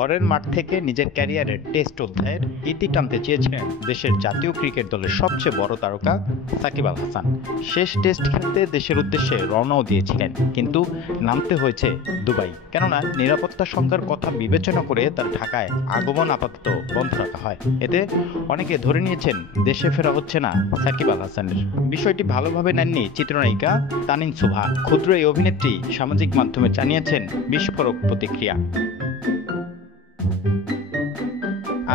ঘরের মাঠ থেকে নিজের ক্যারিয়ারের টেস্ট অধ্যায়ের ইতি টানতে চেয়েছিলেন দেশের জাতীয় ক্রিকেট দলের সবচেয়ে বড় তারকা সাকিব আল হাসান। শেষ টেস্ট খেলতে দেশের উদ্দেশ্যে রওনাও দিয়েছিলেন, কিন্তু নামতে হয়েছে দুবাই, কেননা নিরাপত্তা সংখ্যার কথা বিবেচনা করে তার ঢাকায় আগমন আপাতত বন্ধ রাখা হয়। এতে অনেকে ধরে নিয়েছেন দেশে ফেরা হচ্ছে না সাকিব আল হাসানের। বিষয়টি ভালোভাবে নেননি চিত্রনায়িকা তানিন সুভা। ক্ষুদ্র এই অভিনেত্রী সামাজিক মাধ্যমে জানিয়েছেন বিস্ফোরক প্রতিক্রিয়া।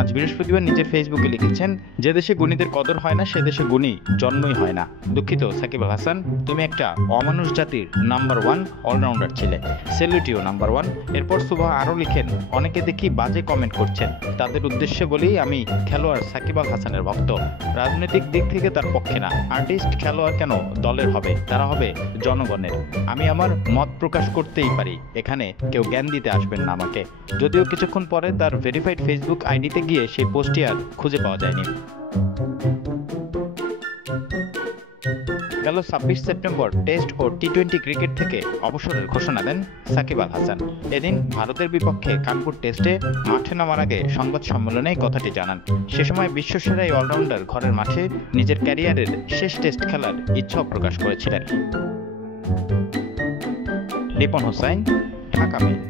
আজ বৃহস্পতিবার নিজের ফেসবুকে লিখেছেন, যে দেশে গুণীদের কদর হয় না সে দেশে গুণী জন্মই হয় না। দুঃখিত সাকিব আল হাসান, তুমি একটা অমানুষ জাতির নাম্বার 1 অলরাউন্ডার ছিলে। Salute you number 1। এরপর সুভা আরও লিখেন, অনেকে দেখি বাজে কমেন্ট করছেন, তাদের উদ্দেশ্যে বলি আমি খেলোয়াড় সাকিব আল হাসানের ভক্ত। রাজনৈতিক দিক থেকে তার পক্ষে না। আর্টিস্ট খেলোয়াড় কেন দলের হবে, তারা হবে জনগণের। আমি আমার মত প্রকাশ করতেই পারি, এখানে কেউ জ্ঞান দিতে আসবেন না আমাকে। যদিও কিছুক্ষণ পরে তার ভেরিফাইড ফেসবুক আইডিতে গিয়ে সেই পোস্টটি আর খুঁজে পাওয়া যায়নি। গেল 26 সেপ্টেম্বর টেস্ট ও টি-20 ক্রিকেট থেকে অবসরের ঘোষণা দেন সাকিব আল হাসান। এদিন ভারতের বিপক্ষে কানপুর টেস্টে মাঠে নামার আগে সংবাদ সম্মেলনে কথাটি জানান। সে সময় বিশ্বসেরা এই অলরাউন্ডার ঘরের মাঠে নিজের ক্যারিয়ারের শেষ টেস্ট খেলার ইচ্ছাও প্রকাশ করেছিলেন। রিপন হোসাইন, ঢাকা মেইল।